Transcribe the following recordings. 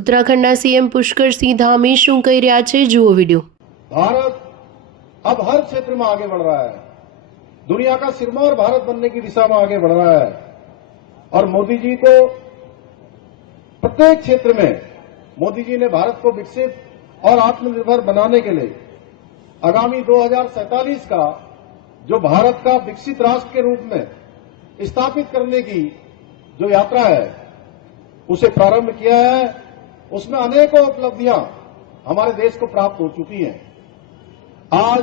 ઉત્તરાખંડના સીએમ પુષ્કરસિંહ ધામી શું કહી રહ્યા છે, જુઓ વિડીયો। भारत अब हर क्षेत्र में आगे बढ़ रहा है, दुनिया का सिरमौर भारत बनने की दिशा में आगे बढ़ रहा है और मोदी जी को प्रत्येक क्षेत्र में मोदी जी ने भारत को विकसित और आत्मनिर्भर बनाने के लिए आगामी 2047 का जो भारत का विकसित राष्ट्र के रूप में स्थापित करने की जो यात्रा है उसे प्रारंभ किया है। उसमें अनेकों उपलब्धियां हमारे देश को प्राप्त हो चुकी हैं। आज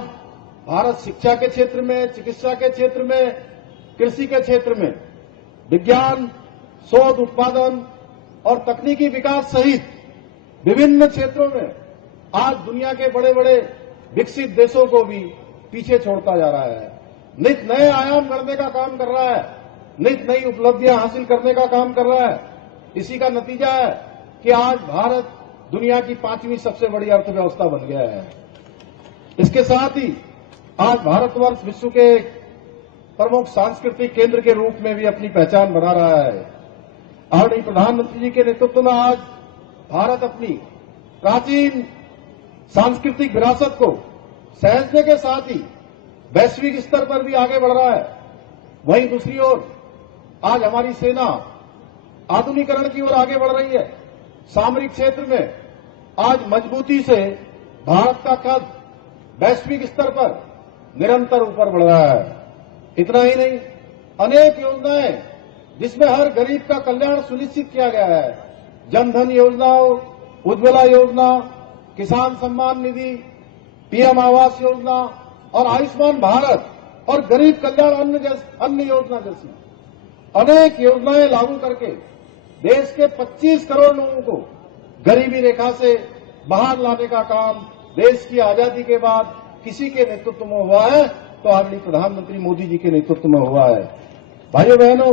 भारत शिक्षा के क्षेत्र में, चिकित्सा के क्षेत्र में, कृषि के क्षेत्र में विज्ञान, शोध, उत्पादन और तकनीकी विकास सहित विभिन्न क्षेत्रों में आज दुनिया के बड़े बड़े विकसित देशों को भी पीछे छोड़ता जा रहा है। नित नए आयाम गढ़ने का काम कर रहा है, नित नई उपलब्धियां हासिल करने का काम कर रहा है। इसी का नतीजा है कि आज भारत दुनिया की 5वीं सबसे बड़ी अर्थव्यवस्था बन गया है। इसके साथ ही आज भारतवर्ष विश्व के प्रमुख सांस्कृतिक केंद्र के रूप में भी अपनी पहचान बना रहा है। आदरणीय प्रधानमंत्री जी के नेतृत्व में आज भारत अपनी प्राचीन सांस्कृतिक विरासत को सहेजने के साथ ही वैश्विक स्तर पर भी आगे बढ़ रहा है। वहीं दूसरी ओर आज हमारी सेना आधुनिकीकरण की ओर आगे बढ़ रही है। सामरिक क्षेत्र में आज मजबूती से भारत का कद वैश्विक स्तर पर निरंतर ऊपर बढ़ रहा है। इतना ही नहीं, अनेक योजनाएं जिसमें हर गरीब का कल्याण सुनिश्चित किया गया है, जनधन योजना, उज्ज्वला योजना, किसान सम्मान निधि, पीएम आवास योजना और आयुष्मान भारत और गरीब कल्याण अन्य योजना जैसी अनेक योजनाएं लागू करके देश के 25 करोड़ लोगों को गरीबी रेखा से बाहर लाने का काम देश की आजादी के बाद किसी के नेतृत्व में हुआ है तो आदरणीय प्रधानमंत्री मोदी जी के नेतृत्व में हुआ है। भाइयों बहनों,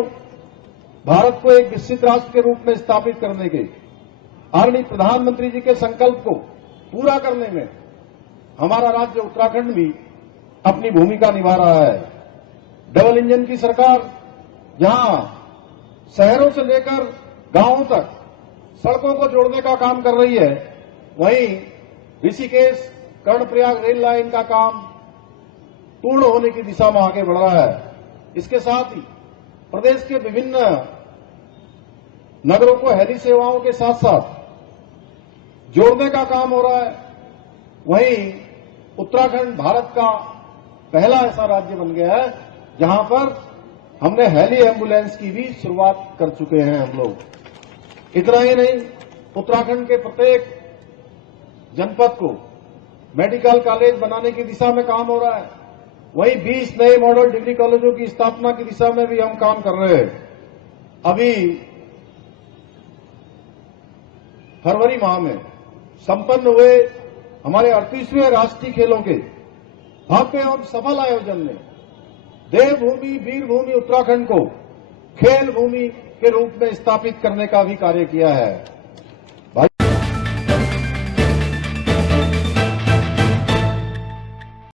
भारत को एक विकसित राष्ट्र के रूप में स्थापित करने के आदरणीय प्रधानमंत्री जी के संकल्प को पूरा करने में हमारा राज्य उत्तराखंड भी अपनी भूमिका निभा रहा है। डबल इंजन की सरकार जहां शहरों से लेकर गांवों तक सड़कों को जोड़ने का काम कर रही है, वहीं ऋषिकेश कर्णप्रयाग रेल लाइन का काम पूर्ण होने की दिशा में आगे बढ़ रहा है। इसके साथ ही प्रदेश के विभिन्न नगरों को हेली सेवाओं के साथ साथ जोड़ने का काम हो रहा है। वहीं उत्तराखंड भारत का पहला ऐसा राज्य बन गया है जहां पर हमने हेली एम्बुलेंस की भी शुरुआत कर चुके हैं हम लोग। इतना ही नहीं, उत्तराखंड के प्रत्येक जनपद को मेडिकल कॉलेज बनाने की दिशा में काम हो रहा है। वहीं 20 नए मॉडल डिग्री कॉलेजों की स्थापना की दिशा में भी हम काम कर रहे हैं। अभी फरवरी माह में संपन्न हुए हमारे 38वें राष्ट्रीय खेलों के भव्य एवं सफल आयोजन ने देवभूमि, वीरभूमि उत्तराखंड को खेल भूमि के रूप में स्थापित करने का भी कार्य किया है।